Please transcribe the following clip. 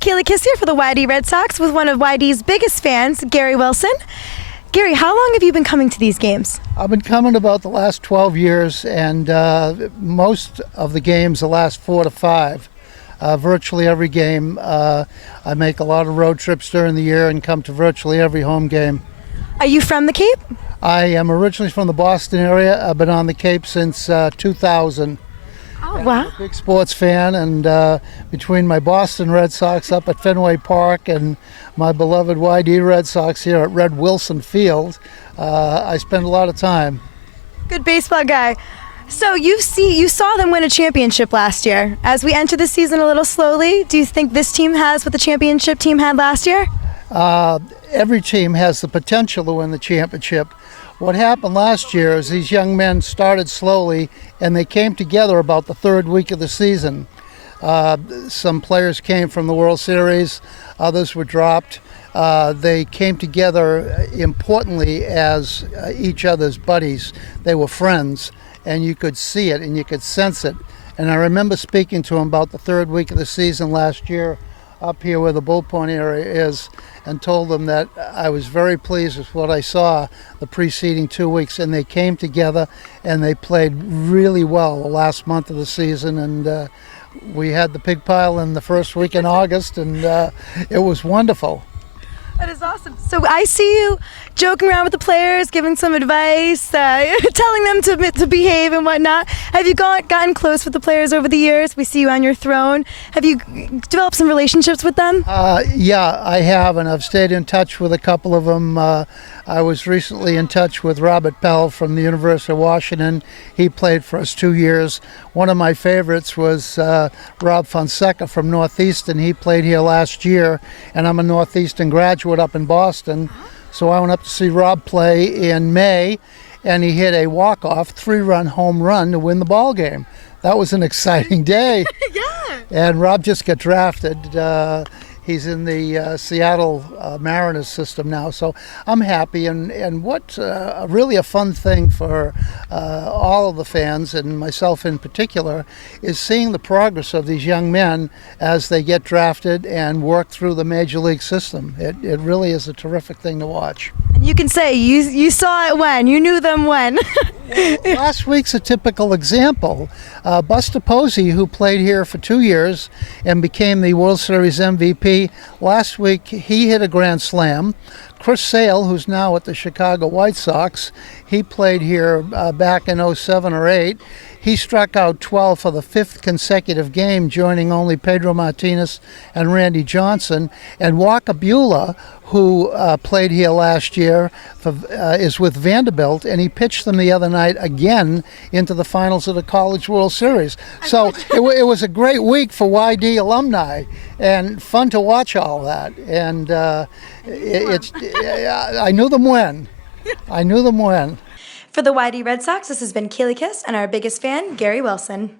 Kaley Kiss here for the YD Red Sox with one of YD's biggest fans, Gary Wilson. Gary, how long have you been coming to these games? I've been coming about the last 12 years, and most of the games the last 4 to 5. Virtually every game. I make a lot of road trips during the year and come to virtually every home game. Are you from the Cape? I am originally from the Boston area. I've been on the Cape since 2000. Oh, wow. I'm a big sports fan, and between my Boston Red Sox up at Fenway Park and my beloved YD Red Sox here at Red Wilson Field, I spend a lot of time. Good baseball guy. So you saw them win a championship last year. As we enter the season a little slowly, do you think this team has what the championship team had last year? Every team has the potential to win the championship. What happened last year is these young men started slowly, and they came together about the third week of the season. Some players came from the World Series, others were dropped. They came together importantly as each other's buddies. They were friends, and you could see it and you could sense it. And I remember speaking to them about the third week of the season last year up here where the bullpen area is, and told them that I was very pleased with what I saw the preceding 2 weeks, and they came together and they played really well the last month of the season, and we had the pig pile in the first week in August, and it was wonderful. That is awesome. So I see you joking around with the players, giving some advice, telling them to behave and whatnot. Have you gotten close with the players over the years? We see you on your throne. Have you developed some relationships with them? Yeah, I have, and I've stayed in touch with a couple of them. I was recently in touch with Robert Bell from the University of Washington. He played for us 2 years. One of my favorites was Rob Fonseca from Northeastern. He played here last year, and I'm a Northeastern graduate up in Boston. So I went up to see Rob play in May, and he hit a walk-off 3-run home run to win the ball game. That was an exciting day. Yeah. And Rob just got drafted. He's in the Seattle Mariners system now, so I'm happy. And what really a fun thing for all of the fans, and myself in particular, is seeing the progress of these young men as they get drafted and work through the major league system. It really is a terrific thing to watch. And you can say you saw it when, you knew them when. Last week's a typical example. Buster Posey, who played here for 2 years and became the World Series MVP, last week he hit a grand slam. Chris Sale, who's now at the Chicago White Sox, he played here back in 07 or 08. He struck out 12 for the 5th consecutive game, joining only Pedro Martinez and Randy Johnson. And Walker Buehler, who played here last year, is with Vanderbilt, and he pitched them the other night again into the finals of the College World Series. So it was a great week for YD alumni, and fun to watch all that. And I knew them when. I knew them when. For the YD Red Sox, this has been Kaley Kiss and our biggest fan, Gary Wilson.